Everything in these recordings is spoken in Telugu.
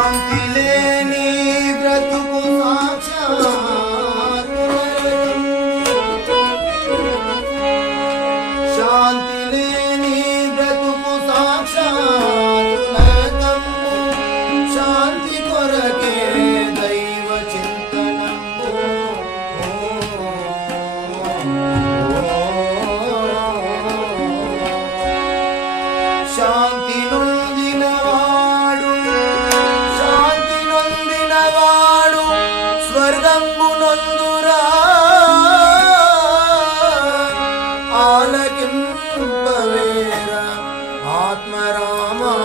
శాంతి లేని किं भवेर आत्मरामः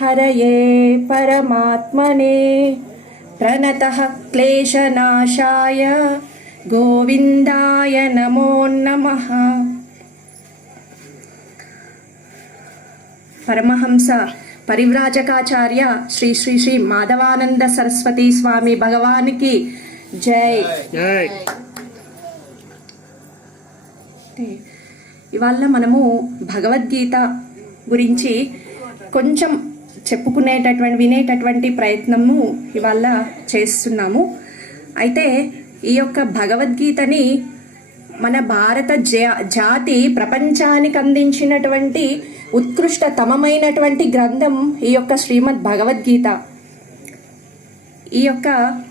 हरये परमात्मने प्रणतः क्लेशनाशाय गोविन्दाय नमो नमः పరమహంస పరివ్రాజకాచార్య శ్రీ శ్రీ శ్రీ మాధవానంద సరస్వతి స్వామి భగవానికి జై. అంటే ఇవాళ మనము భగవద్గీత గురించి కొంచెం చెప్పుకునేటటువంటి వినేటటువంటి ప్రయత్నము ఇవాళ చేస్తున్నాము. అయితే ఈ యొక్క భగవద్గీతని మన భారత జాతి ప్రపంచానికి అందించినటువంటి ఉత్కృష్టతమమైనటువంటి గ్రంథం ఈ యొక్క శ్రీమద్ భగవద్గీత. ఈ యొక్క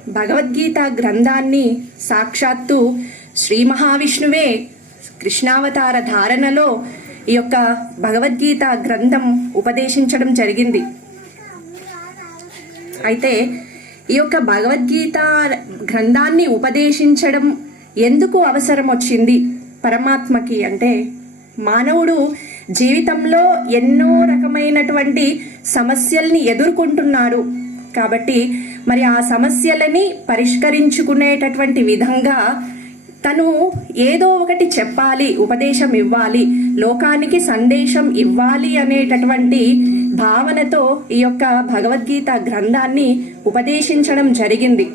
భగవద్గీత గ్రంథాన్ని సాక్షాత్తు శ్రీ మహావిష్ణువే కృష్ణావతార ధారణలో ఈ యొక్క భగవద్గీత గ్రంథం ఉపదేశించడం జరిగింది. అయితే ఈ యొక్క భగవద్గీత గ్రంథాన్ని ఉపదేశించడం ఎందుకు అవసరం వచ్చింది పరమాత్మకి అంటే మానవుడు జీవితంలో ఎన్నో రకమైనటువంటి సమస్యల్ని ఎదుర్కొంటున్నాడు. కాబట్టి మరి ఆ సమస్యలని పరిష్కరించుకునేటటువంటి విధంగా తను ఏదో ఒకటి చెప్పాలి ఉపదేశం ఇవ్వాలి లోకానికి సందేశం ఇవ్వాలి అనేటటువంటి భావనతో ఈ యొక్క భగవద్గీత గ్రంథాన్ని ఉపదేశించడం జరిగింది.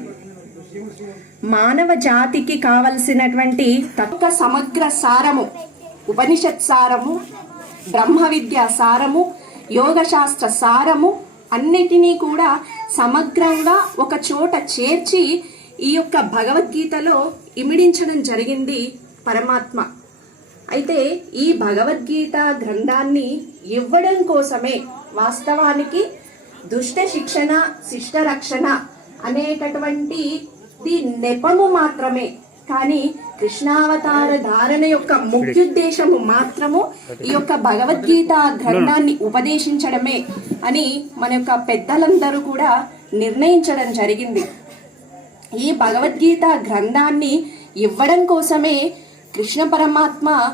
మానవ జాతికి కావలసినటువంటి తక్కువ సమగ్ర సారము ఉపనిషత్ సారము బ్రహ్మ విద్య సారము యోగ శాస్త్ర సారము అన్నిటినీ కూడా సమగ్రంగా ఒక చోట చేర్చి ఈ యొక్క భగవద్గీతలో ఇమిడించడం జరిగింది పరమాత్మ. అయితే ఈ భగవద్గీత గ్రంథాన్ని ఇవ్వడం కోసమే వాస్తవానికి దుష్ట శిక్షణ శిష్ట రక్షణ అనేటటువంటి నెపము మాత్రమే. కానీ కృష్ణావతార ధారణ యొక్క ముఖ్యోద్దేశము మాత్రము ఈ యొక్క భగవద్గీత గ్రంథాన్ని ఉపదేశించడమే అని మన యొక్క పెద్దలందరూ కూడా నిర్ణయించడం జరిగింది. ఈ భగవద్గీత గ్రంథాన్ని ఇవ్వడం కోసమే కృష్ణ పరమాత్మ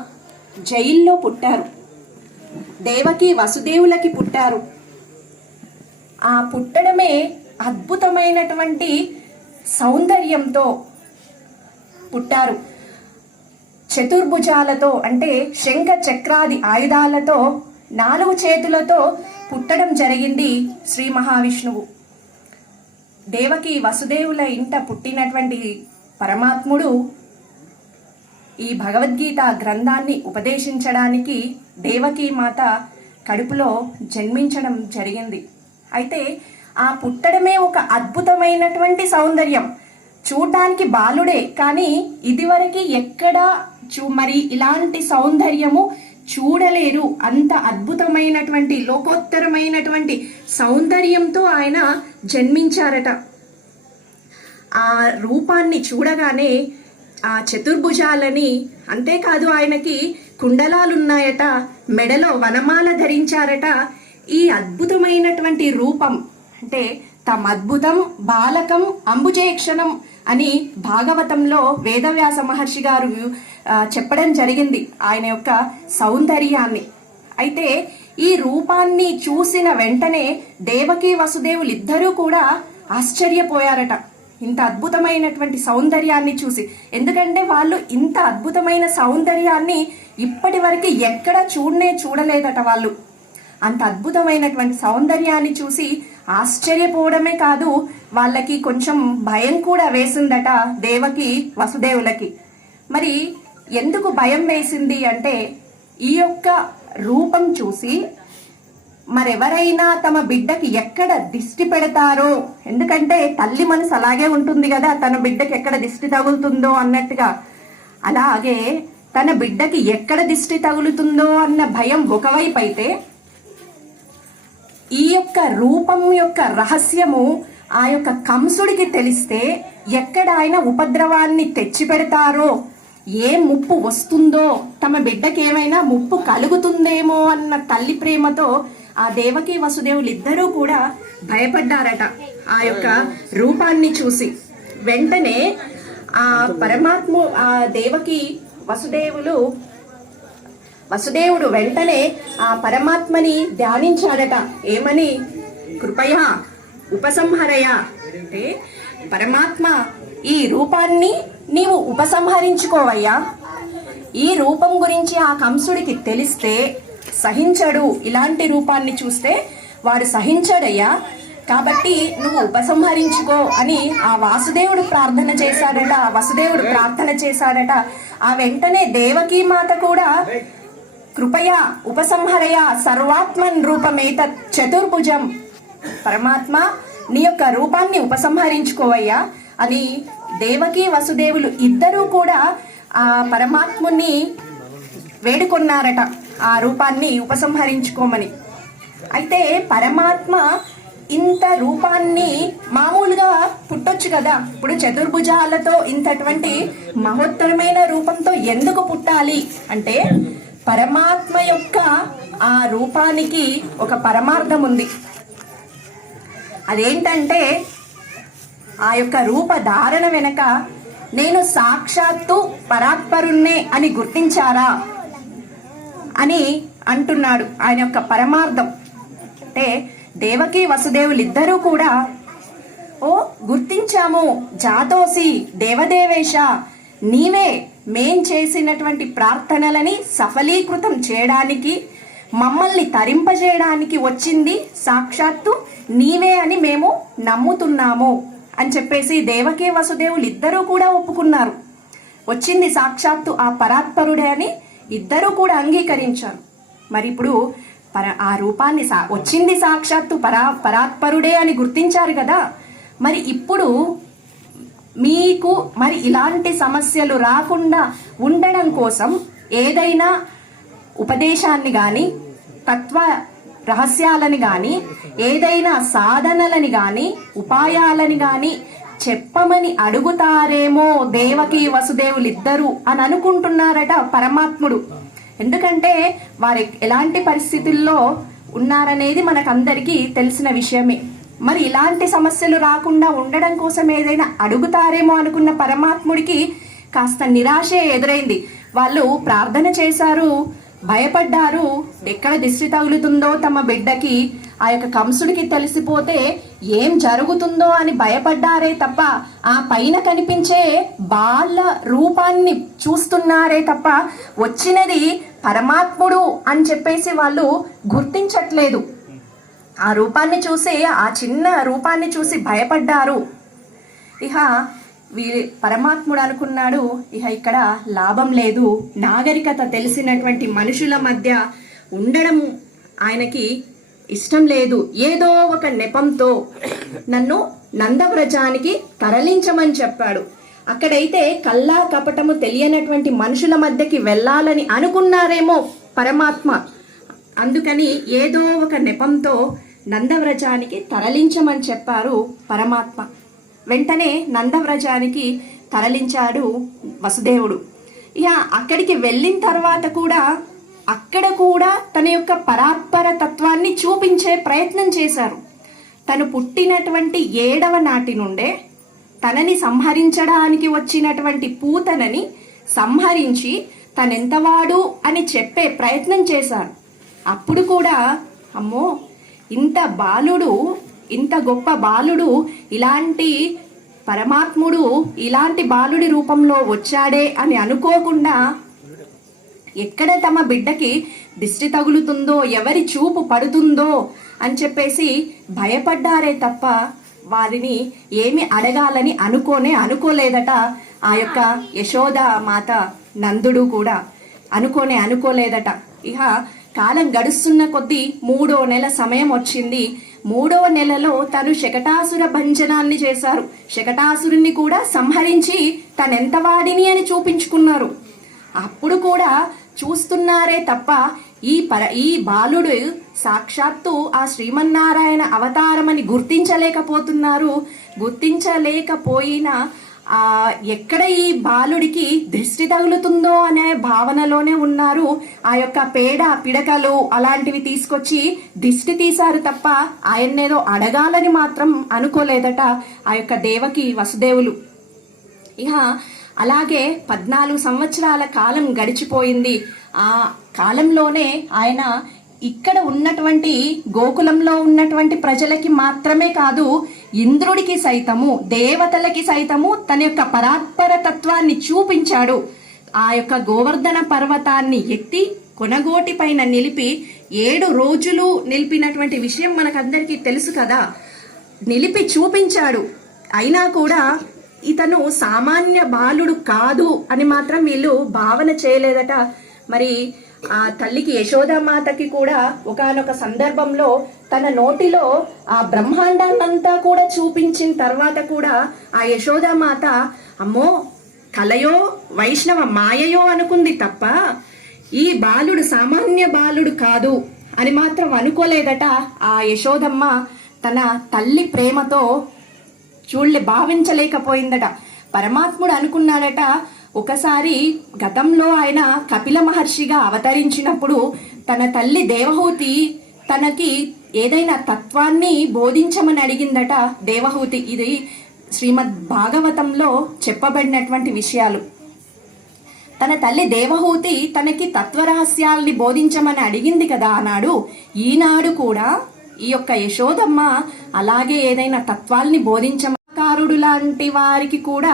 జైల్లో పుట్టారు. దేవకి వసుదేవులకి పుట్టారు. ఆ పుట్టడమే అద్భుతమైనటువంటి సౌందర్యంతో పుట్టారు. చతుర్భుజాలతో అంటే శంఖ చక్రాది ఆయుధాలతో నాలుగు చేతులతో పుట్టడం జరిగింది శ్రీ మహావిష్ణువు. దేవకి వసుదేవుల ఇంట పుట్టినటువంటి పరమాత్ముడు ఈ భగవద్గీత గ్రంథాన్ని ఉపదేశించడానికి దేవకీ మాత కడుపులో జన్మించడం జరిగింది. అయితే ఆ పుట్టడమే ఒక అద్భుతమైనటువంటి సౌందర్యం. చూడటానికి బాలుడే కానీ ఇదివరకు ఎక్కడా చూ మరి ఇలాంటి సౌందర్యము చూడలేరు. అంత అద్భుతమైనటువంటి లోకోత్తరమైనటువంటి సౌందర్యంతో ఆయన జన్మించారట. ఆ రూపాన్ని చూడగానే ఆ చతుర్భుజాలని అంతేకాదు ఆయనకి కుండలాలున్నాయట మెడలో వనమాల ధరించారట. ఈ అద్భుతమైనటువంటి రూపం అంటే తమ అద్భుతం బాలకం అంబుజేక్షణం అని భాగవతంలో వేదవ్యాస మహర్షి గారు చెప్పడం జరిగింది ఆయన యొక్క సౌందర్యాన్ని. అయితే ఈ రూపాన్ని చూసిన వెంటనే దేవకి వసుదేవులు ఇద్దరూ కూడా ఆశ్చర్యపోయారట. ఇంత అద్భుతమైనటువంటి సౌందర్యాన్ని చూసి. ఎందుకంటే వాళ్ళు ఇంత అద్భుతమైన సౌందర్యాన్ని ఇప్పటి వరకు ఎక్కడ చూడనే చూడలేదట వాళ్ళు. అంత అద్భుతమైనటువంటి సౌందర్యాన్ని చూసి ఆశ్చర్యపోవడమే కాదు వాళ్ళకి కొంచెం భయం కూడా వేసిందట దేవకి వసుదేవులకి. మరి ఎందుకు భయం వేసింది అంటే ఈ యొక్క రూపం చూసి మరెవరైనా తమ బిడ్డకి ఎక్కడ దిష్టి పెడతారో ఎందుకంటే తల్లి మనసు అలాగే ఉంటుంది కదా తన బిడ్డకి ఎక్కడ దిష్టి తగులుతుందో అన్నట్టుగా. అలాగే తన బిడ్డకి ఎక్కడ దిష్టి తగులుతుందో అన్న భయం ఒకవైపు అయితే ఈ యొక్క రూపం యొక్క రహస్యము ఆ యొక్క కంసుడికి తెలిస్తే ఎక్కడ ఆయన ఉపద్రవాన్ని తెచ్చి పెడతారో ఏ ముప్పు వస్తుందో తమ బిడ్డకి ఏమైనా ముప్పు కలుగుతుందేమో అన్న తల్లి ప్రేమతో ఆ దేవకి వసుదేవులు ఇద్దరూ కూడా భయపడ్డారట ఆ యొక్క రూపాన్ని చూసి. వెంటనే ఆ పరమాత్మ ఆ దేవకి వసుదేవులు వసుదేవుడు వెంటనే ఆ పరమాత్మని ధ్యానించాడట. ఏమని? కృపయా ఉపసంహరయ అంటే పరమాత్మ ఈ రూపాన్ని నీవు ఉపసంహరించుకోవయ్యా. ఈ రూపం గురించి ఆ కంసుడికి తెలిస్తే సహించడు. ఇలాంటి రూపాన్ని చూస్తే వాడు సహించడయ్యా. కాబట్టి నువ్వు ఉపసంహరించుకో అని ఆ వాసుదేవుడు ప్రార్థన చేశాడట ఆ వసుదేవుడు ప్రార్థన చేశాడట. ఆ వెంటనే దేవకీ మాత కూడా కృపయా ఉపసంహరయ సర్వాత్మన్ రూపమేత చతుర్భుజం. పరమాత్మ నీ యొక్క రూపాన్ని ఉపసంహరించుకోవయ్యా. అని దేవకి వసుదేవులు ఇద్దరూ కూడా ఆ పరమాత్ముని వేడుకొన్నారట ఆ రూపాన్ని ఉపసంహరించుకోమని. అయితే పరమాత్మ ఇంత రూపాన్ని మామూలుగా పుట్టొచ్చు కదా. ఇప్పుడు చతుర్భుజాలతో ఇంతటువంటి మహోత్తరమైన రూపంతో ఎందుకు పుట్టాలి? అంటే పరమాత్మ యొక్క ఆ రూపానికి ఒక పరమార్థం ఉంది. అదేంటంటే ఆ యొక్క రూప ధారణ వెనక నేను సాక్షాత్తు పరాత్పరుణ్ణే అని గుర్తించారా అని అంటున్నాడు ఆయన యొక్క పరమార్థం. అంటే దేవకి వసుదేవులు ఇద్దరూ కూడా ఓ గుర్తించాము జాతోసి దేవదేవేశ నీవే మేం చేసినటువంటి ప్రార్థనలని సఫలీకృతం చేయడానికి మమ్మల్ని తరింపజేయడానికి వచ్చింది సాక్షాత్తు నీవే అని మేము నమ్ముతున్నాము అని చెప్పేసి దేవకీ వసుదేవులు ఇద్దరూ కూడా ఒప్పుకున్నారు. వచ్చింది సాక్షాత్తు ఆ పరాత్పరుడే అని ఇద్దరూ కూడా అంగీకరించారు. మరి ఇప్పుడు పర ఆ రూపాన్ని సా వచ్చింది సాక్షాత్తు పరా పరాత్పరుడే అని గుర్తించారు కదా. మరి ఇప్పుడు మీకు మరి ఇలాంటి సమస్యలు రాకుండా ఉండడం కోసం ఏదైనా ఉపదేశాన్ని కానీ తత్వ రహస్యాలని కానీ ఏదైనా సాధనలని కానీ ఉపాయాలని కానీ చెప్పమని అడుగుతారేమో దేవకి వసుదేవులు ఇద్దరు అని అనుకుంటున్నారట పరమాత్ముడు. ఎందుకంటే వారు ఎలాంటి పరిస్థితుల్లో ఉన్నారనేది మనకందరికీ తెలిసిన విషయమే. మరి ఇలాంటి సమస్యలు రాకుండా ఉండడం కోసం ఏదైనా అడుగుతారేమో అనుకున్న పరమాత్ముడికి కాస్త నిరాశే ఎదురైంది. వాళ్ళు ప్రార్థన చేశారు భయపడ్డారు. ఎక్కడ దిష్టి తగులుతుందో తమ బిడ్డకి ఆ యొక్క కంసుడికి తెలిసిపోతే ఏం జరుగుతుందో అని భయపడ్డారే తప్ప ఆ పైన కనిపించే బాల రూపాన్ని చూస్తున్నారే తప్ప వచ్చినది పరమాత్ముడు అని చెప్పేసి వాళ్ళు గుర్తించట్లేదు. ఆ రూపాన్ని చూసి ఆ చిన్న రూపాన్ని చూసి భయపడ్డారు. ఇహ వీ పరమాత్ముడు అనుకున్నాడు ఇహ ఇక్కడ లాభం లేదు. నాగరికత తెలిసినటువంటి మనుషుల మధ్య ఉండడం ఆయనకి ఇష్టం లేదు. ఏదో ఒక నెపంతో నన్ను నందవ్రజానికి తరలించమని చెప్పాడు. అక్కడైతే కల్లా కపటము తెలియనటువంటి మనుషుల మధ్యకి వెళ్ళాలని అనుకున్నారేమో పరమాత్మ. అందుకని ఏదో ఒక నెపంతో నందవ్రజానికి తరలించమని చెప్పారు పరమాత్మ. వెంటనే నందవ్రజానికి తరలించాడు వసుదేవుడు. ఇక అక్కడికి వెళ్ళిన తర్వాత కూడా అక్కడ కూడా తన యొక్క పరాత్పర తత్వాన్ని చూపించే ప్రయత్నం చేశారు. తను పుట్టినటువంటి ఏడవ నాటి నుండే తనని సంహరించడానికి వచ్చినటువంటి పూతనని సంహరించి తనెంతవాడు అని చెప్పే ప్రయత్నం చేశాడు అప్పుడు కూడా అమ్మో ఇంత బాలుడు ఇంత గొప్ప బాలుడు ఇలాంటి పరమాత్ముడు ఇలాంటి బాలుడి రూపంలో వచ్చాడే అని అనుకోకుండా ఎక్కడ తమ బిడ్డకి దిష్టి తగులుతుందో ఎవరి చూపు పడుతుందో అని చెప్పేసి భయపడ్డారే తప్ప వారిని ఏమి అడగాలని అనుకోనే అనుకోలేదట ఆ యొక్క యశోద మాత నందుడు కూడా. అనుకోనే అనుకోలేదట. ఇహ కాలం గడుస్తున్న కొద్దీ మూడో నెల సమయం వచ్చింది. మూడో నెలలో తను శకటాసుర భంజనాన్ని చేశారు. శకటాసురుణ్ణి కూడా సంహరించి తనెంత వాడిని అని చూపించుకున్నారు. అప్పుడు కూడా చూస్తున్నారే తప్ప ఈ పర ఈ బాలుడు సాక్షాత్తు ఆ శ్రీమన్నారాయణ అవతారమని గుర్తించలేకపోతున్నారు. గుర్తించలేకపోయినా ఎక్కడ ఈ బాలుడికి దృష్టి తగులుతుందో అనే భావనలోనే ఉన్నారు. ఆ యొక్క పేడ పిడకలు అలాంటివి తీసుకొచ్చి దిష్టి తీశారు తప్ప ఆయన్నేదో అడగాలని మాత్రం అనుకోలేదట ఆ యొక్క దేవకి వసుదేవులు. ఇక అలాగే పద్నాలుగు సంవత్సరాల కాలం గడిచిపోయింది. ఆ కాలంలోనే ఆయన ఇక్కడ ఉన్నటువంటి గోకులంలో ఉన్నటువంటి ప్రజలకి మాత్రమే కాదు ఇంద్రుడికి సైతము దేవతలకి సైతము తన యొక్క పరాత్పర తత్వాన్ని చూపించాడు. ఆ యొక్క గోవర్ధన పర్వతాన్ని ఎత్తి కొనగోటి పైన నిలిపి ఏడు రోజులు నిలిపినటువంటి విషయం మనకందరికీ తెలుసు కదా. నిలిపి చూపించాడు. అయినా కూడా ఇతను సామాన్య బాలుడు కాదు అని మాత్రం వీళ్ళు భావన చేయలేదట. మరి ఆ తల్లికి యశోదామాతకి కూడా ఒకానొక సందర్భంలో తన నోటిలో ఆ బ్రహ్మాండాన్నంతా కూడా చూపించిన తర్వాత కూడా ఆ యశోదామాత అమ్మో కలయో వైష్ణవ మాయయో అనుకుంది తప్ప ఈ బాలుడు సామాన్య బాలుడు కాదు అని మాత్రం అనుకోలేదట ఆ యశోదమ్మ తన తల్లి ప్రేమతో చూడలే భావించలేకపోయిందట. పరమాత్ముడు అనుకున్నాడట ఒకసారి గతంలో ఆయన కపిల మహర్షిగా అవతరించినప్పుడు తన తల్లి దేవహూతి తనకి ఏదైనా తత్వాన్ని బోధించమని అడిగిందట దేవహూతి. ఇది శ్రీమద్ భాగవతంలో చెప్పబడినటువంటి విషయాలు. తన తల్లి దేవహూతి తనకి తత్వరహస్యాల్ని బోధించమని అడిగింది కదా ఆనాడు ఈనాడు కూడా ఈ యొక్క యశోదమ్మ అలాగే ఏదైనా తత్వాల్ని బోధించమకారుడు లాంటి వారికి కూడా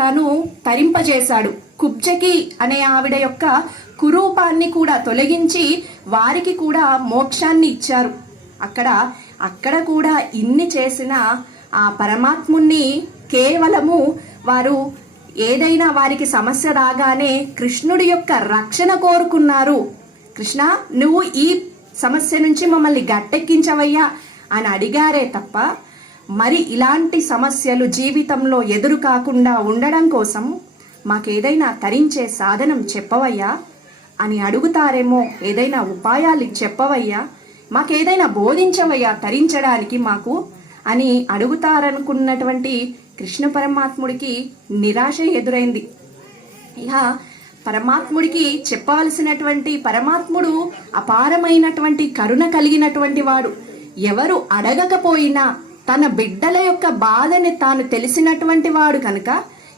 తను తరింపజేశాడు. కుబ్జకి అనే ఆవిడ యొక్క కురూపాన్ని కూడా తొలగించి వారికి కూడా మోక్షాన్ని ఇచ్చారు. అక్కడ అక్కడ కూడా ఇన్ని చేసిన ఆ పరమాత్ముణ్ణి కేవలము వారు ఏదైనా వారికి సమస్య రాగానే కృష్ణుడి యొక్క రక్షణ కోరుకున్నారు. కృష్ణ నువ్వు ఈ సమస్య నుంచి మమ్మల్ని గట్టెక్కించవయ్యా అని అడిగారే తప్ప మరి ఇలాంటి సమస్యలు జీవితంలో ఎదురు కాకుండా ఉండడం కోసం మాకేదైనా తరించే సాధనం చెప్పవయ్యా అని అడుగుతారేమో ఏదైనా ఉపాయాలు చెప్పవయ్యా? మాకేదైనా బోధించవయ్యా తరించడానికి మాకు? అని అడుగుతారనుకున్నటువంటి కృష్ణ పరమాత్ముడికి నిరాశ ఎదురైంది. ఇక పరమాత్ముడికి చెప్పవలసినటువంటి పరమాత్ముడు అపారమైనటువంటి కరుణ కలిగినటువంటి వాడు. ఎవరు అడగకపోయినా తన బిడ్డల యొక్క బాధని తాను తెలిసినటువంటి వాడు కనుక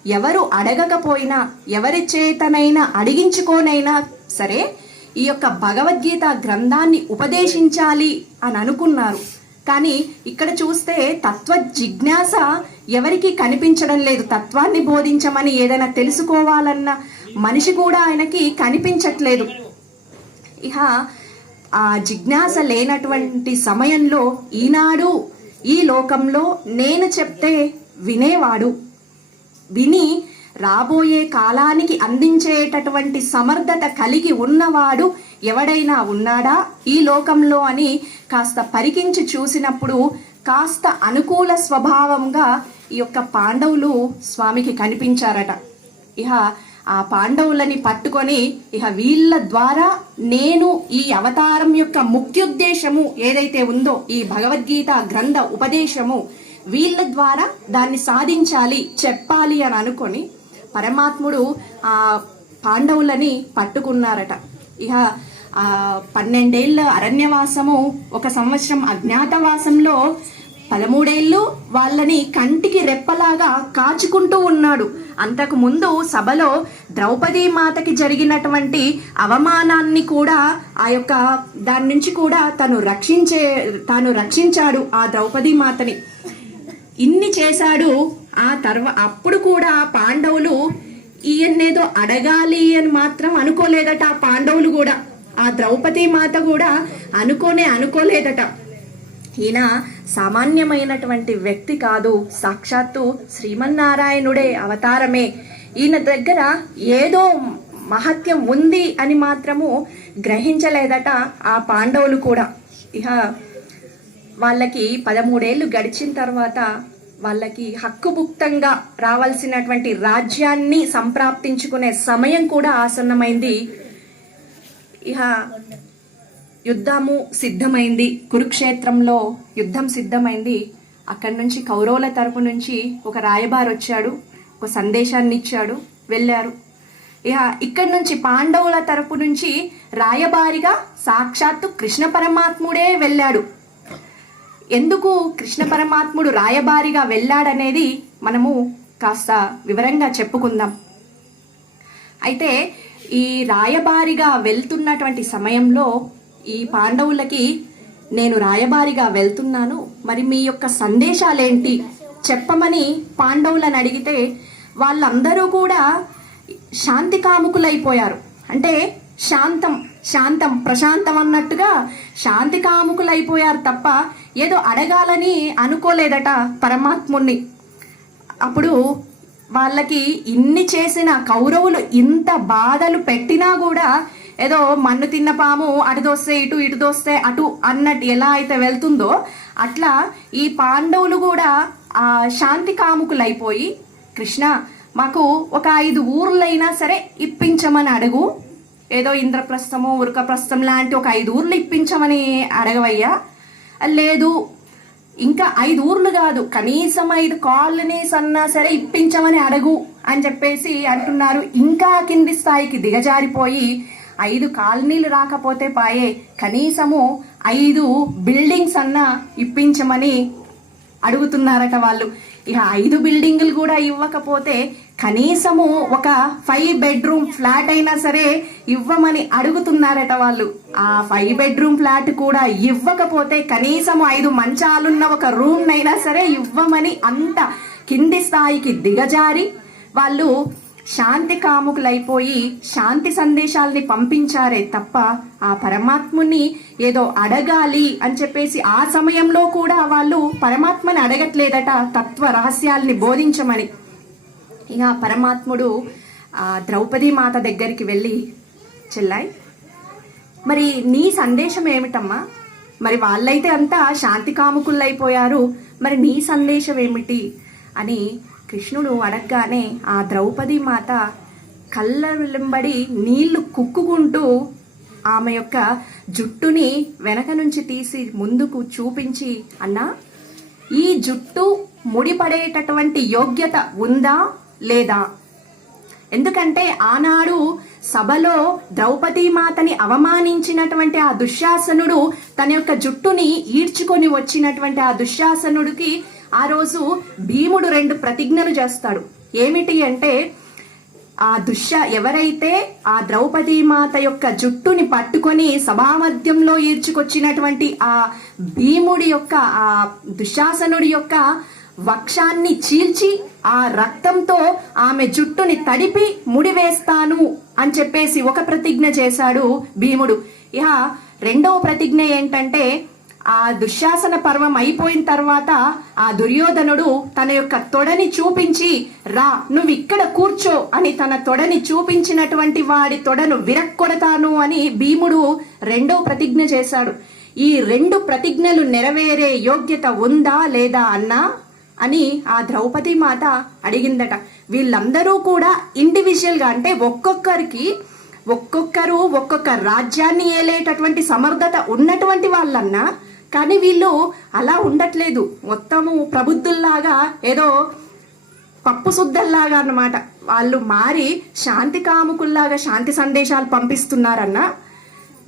ఎవరు అడగకపోయినా ఎవరి చేతనైనా అడిగించుకోనైనా సరే ఈ యొక్క భగవద్గీత గ్రంథాన్ని ఉపదేశించాలి అని అనుకున్నారు. కానీ ఇక్కడ చూస్తే తత్వ జిజ్ఞాస ఎవరికి కనిపించడం లేదు. తత్వాన్ని బోధించమని ఏదైనా తెలుసుకోవాలన్న మనిషి కూడా ఆయనకి కనిపించట్లేదు. ఇక ఆ జిజ్ఞాస లేనటువంటి సమయంలో ఈనాడు ఈ లోకంలో నేను చెప్తే వినేవాడు. విని రాబోయే కాలానికి అందించేటటువంటి సమర్థత కలిగి ఉన్నవాడు ఎవడైనా ఉన్నాడా? ఈ లోకంలో అని కాస్త పరికించి చూసినప్పుడు కాస్త అనుకూల స్వభావంగా ఈ యొక్క పాండవులు స్వామికి కనిపించారట. ఇహ ఆ పాండవులని పట్టుకొని ఇహ వీళ్ళ ద్వారా నేను ఈ అవతారం యొక్క ముఖ్యోద్దేశము ఏదైతే ఉందో ఈ భగవద్గీత గ్రంథ ఉపదేశము వీళ్ళ ద్వారా దాన్ని సాధించాలి చెప్పాలి అని అనుకొని పరమాత్ముడు ఆ పాండవులని పట్టుకున్నారట. ఇక ఆ పన్నెండేళ్ళ అరణ్యవాసము ఒక సంవత్సరం అజ్ఞాతవాసంలో పదమూడేళ్ళు వాళ్ళని కంటికి రెప్పలాగా కాచుకుంటూ ఉన్నాడు. అంతకు ముందు సభలో ద్రౌపదీ మాతకి జరిగినటువంటి అవమానాన్ని కూడా ఆ యొక్క దాని నుంచి కూడా తను రక్షించే తాను రక్షించాడు ఆ ద్రౌపదీ మాతని. ఇన్ని చేశాడు ఆ తర్వా అప్పుడు కూడా పాండవులు ఈయన్నేదో అడగాలి అని మాత్రం అనుకోలేదట ఆ పాండవులు కూడా. ఆ ద్రౌపది మాత కూడా అనుకోనే అనుకోలేదట. ఈయన సామాన్యమైనటువంటి వ్యక్తి కాదు సాక్షాత్తు శ్రీమన్నారాయణుడే అవతారమే. ఈయన దగ్గర ఏదో మహత్యం ఉంది అని మాత్రము గ్రహించలేదట ఆ పాండవులు కూడా. ఇహ వాళ్ళకి పదమూడేళ్ళు గడిచిన తర్వాత వాళ్ళకి హక్కుభుక్తంగా రావాల్సినటువంటి రాజ్యాన్ని సంప్రాప్తించుకునే సమయం కూడా ఆసన్నమైంది. ఇహ యుద్ధము సిద్ధమైంది. కురుక్షేత్రంలో యుద్ధం సిద్ధమైంది. అక్కడి నుంచి కౌరవుల తరపు నుంచి ఒక రాయబారు వచ్చాడు. ఒక సందేశాన్ని ఇచ్చాడు. వెళ్ళారు. ఇక ఇక్కడి నుంచి పాండవుల తరపు నుంచి రాయబారిగా సాక్షాత్తు కృష్ణ పరమాత్ముడే వెళ్ళాడు. ఎందుకు కృష్ణ పరమాత్ముడు రాయబారిగా వెళ్ళాడనేది మనము కాస్త వివరంగా చెప్పుకుందాం. అయితే ఈ రాయబారిగా వెళ్తున్నటువంటి సమయంలో ఈ పాండవులకి నేను రాయబారిగా వెళ్తున్నాను. మరి మీ యొక్క సందేశాలేంటి? చెప్పమని పాండవులను అడిగితే వాళ్ళందరూ కూడా శాంతి కాముకులైపోయారు. అంటే శాంతం శాంతం ప్రశాంతం అన్నట్టుగా శాంతి కాముకులైపోయారు తప్ప ఏదో అడగాలని అనుకోలేదట పరమాత్ముణ్ణి. అప్పుడు వాళ్ళకి ఇన్ని చేసిన కౌరవులు ఇంత బాధలు పెట్టినా కూడా ఏదో మన్ను తిన్న పాము అటు దోస్తే ఇటు ఇటు దోస్తే అటు అన్నట్టు ఎలా అయితే వెళ్తుందో అట్లా ఈ పాండవులు కూడా ఆ శాంతి కాముకులైపోయి కృష్ణ మాకు ఒక ఐదు ఊర్లైనా సరే ఇప్పించమని అడుగు. ఏదో ఇంద్రప్రస్థము ఉరకప్రస్థం లాంటి ఒక ఐదు ఊర్లు ఇప్పించమని అడగవయ్యా. లేదు ఇంకా ఐదు ఊర్లు కాదు కనీసం ఐదు కాలనీస్ అన్నా సరే ఇప్పించమని అడగు అని చెప్పేసి అంటున్నారు. ఇంకా కింది స్థాయికి దిగజారిపోయి ఐదు కాలనీలు రాకపోతే పాయే. కనీసము ఐదు బిల్డింగ్స్ అన్నా ఇప్పించమని అడుగుతున్నారట వాళ్ళు. ఇక ఐదు బిల్డింగులు కూడా ఇవ్వకపోతే కనీసము ఒక ఫైవ్ బెడ్రూమ్ ఫ్లాట్ అయినా సరే ఇవ్వమని అడుగుతున్నారట వాళ్ళు. ఆ ఫైవ్ బెడ్రూమ్ ఫ్లాట్ కూడా ఇవ్వకపోతే కనీసము ఐదు మంచాలున్న ఒక రూమ్ అయినా సరే ఇవ్వమని అంత కింది స్థాయికి దిగజారి వాళ్ళు శాంతి కాముకులైపోయి శాంతి సందేశాల్ని పంపించారే తప్ప ఆ పరమాత్ముని ఏదో అడగాలి అని చెప్పేసి ఆ సమయంలో కూడా వాళ్ళు పరమాత్మని అడగట్లేదట తత్వ రహస్యాల్ని బోధించమని. ఇక పరమాత్ముడు ఆ ద్రౌపది మాత దగ్గరికి వెళ్ళి చెల్లాయి మరి నీ సందేశం ఏమిటమ్మా? మరి వాళ్ళైతే అంతా శాంతి కాముకులైపోయారు మరి నీ సందేశం ఏమిటి? అని కృష్ణుడు అడగగానే ఆ ద్రౌపది మాత కళ్ళ వెంబడి నీళ్ళు కుక్కుకుంటూ ఆమె యొక్క జుట్టుని వెనక నుంచి తీసి ముందుకు చూపించి అన్నా ఈ జుట్టు ముడిపడేటటువంటి యోగ్యత ఉందా లేదా? ఎందుకంటే ఆనాడు సభలో ద్రౌపదీ మాతని అవమానించినటువంటి ఆ దుశ్శాసనుడు తన యొక్క జుట్టుని ఈడ్చుకొని వచ్చినటువంటి ఆ దుశ్శాసనుడికి ఆ రోజు భీముడు రెండు ప్రతిజ్ఞలు చేస్తాడు. ఏమిటి అంటే ఆ దుష్య ఎవరైతే ఆ ద్రౌపది మాత యొక్క జుట్టుని పట్టుకొని సభామధ్యంలో ఈడ్చుకొచ్చినటువంటి ఆ భీముడి యొక్క ఆ దుశ్శాసనుడి యొక్క వక్షాన్ని చీల్చి ఆ రక్తంతో ఆమె జుట్టుని తడిపి ముడివేస్తాను అని చెప్పేసి ఒక ప్రతిజ్ఞ చేశాడు భీముడు. ఇహ రెండవ ప్రతిజ్ఞ ఏంటంటే ఆ దుశ్శాసన పర్వం అయిపోయిన తర్వాత ఆ దుర్యోధనుడు తన యొక్క తొడని చూపించి రా నువ్వు ఇక్కడ కూర్చో అని తన తొడని చూపించినటువంటి వాడి తొడను విరక్కొడతాను అని భీముడు రెండో ప్రతిజ్ఞ చేశాడు. ఈ రెండు ప్రతిజ్ఞలు నెరవేరే యోగ్యత ఉందా లేదా అన్నా? అని ఆ ద్రౌపది మాత అడిగిందట. వీళ్ళందరూ కూడా ఇండివిజువల్గా అంటే ఒక్కొక్కరికి ఒక్కొక్కరు ఒక్కొక్క రాజ్యాన్ని ఏలేటటువంటి సమర్థత ఉన్నటువంటి వాళ్ళన్నా కానీ వీళ్ళు అలా ఉండట్లేదు. మొత్తము ప్రబుద్ధుల్లాగా ఏదో పప్పు శుద్ధల్లాగా అన్నమాట. వాళ్ళు మారి శాంతి కాముకుల్లాగా శాంతి సందేశాలు పంపిస్తున్నారన్నా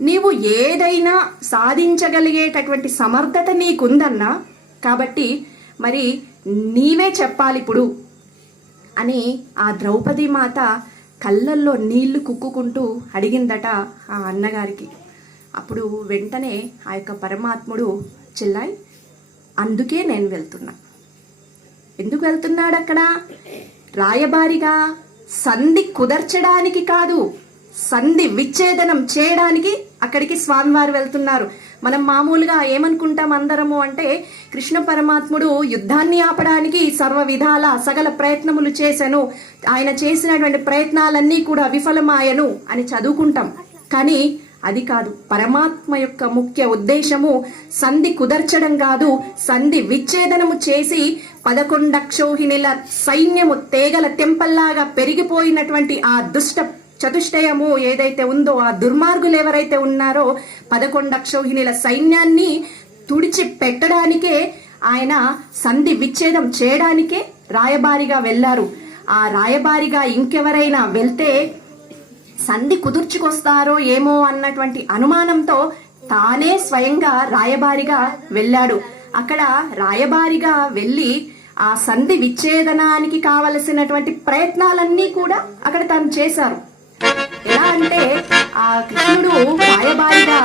నీవు ఏదైనా సాధించగలిగేటటువంటి సమర్థత నీకుందన్నా కాబట్టి మరి నీవే చెప్పాలి ఇప్పుడు అని ఆ ద్రౌపది మాత కళ్ళల్లో నీళ్ళు కుక్కుకుంటూ అడిగిందట ఆ అన్నగారికి. అప్పుడు వెంటనే ఆ యొక్క పరమాత్ముడు చెల్లాయి అందుకే నేను వెళ్తున్నా. ఎందుకు వెళ్తున్నాడు అక్కడ రాయబారిగా సంధి కుదర్చడానికి కాదు సంధి విచ్ఛేదనం చేయడానికి అక్కడికి స్వామివారు వెళ్తున్నారు. మనం మామూలుగా ఏమనుకుంటాం అందరము అంటే కృష్ణ పరమాత్ముడు యుద్ధాన్ని ఆపడానికి సర్వ విధాల సగల ప్రయత్నములు చేశాను. ఆయన చేసినటువంటి ప్రయత్నాలన్నీ కూడా విఫలమాయను అని చదువుకుంటాం. కానీ అది కాదు. పరమాత్మ యొక్క ముఖ్య ఉద్దేశము సంధి కుదర్చడం కాదు. సంధి విచ్ఛేదనము చేసి పదకొండక్షోహిణిల సైన్యము తేగల తెంపల్లాగా పెరిగిపోయినటువంటి ఆ దుష్ట చతుష్టయము ఏదైతే ఉందో ఆ దుర్మార్గులు ఎవరైతే ఉన్నారో పదకొండక్షోహిణిల సైన్యాన్ని తుడిచి పెట్టడానికే ఆయన సంధి విచ్ఛేదం చేయడానికే రాయబారిగా వెళ్ళారు. ఆ రాయబారిగా ఇంకెవరైనా వెళ్తే సంధి కుదుర్చుకొస్తారో ఏమో అన్నటువంటి అనుమానంతో తానే స్వయంగా రాయబారిగా వెళ్ళాడు. అక్కడ రాయబారిగా వెళ్ళి ఆ సంధి విచ్ఛేదనానికి కావలసినటువంటి ప్రయత్నాలన్నీ కూడా అక్కడ తను చేశారు. ఎలా అంటే ఆ కృష్ణుడు రాయబారిగా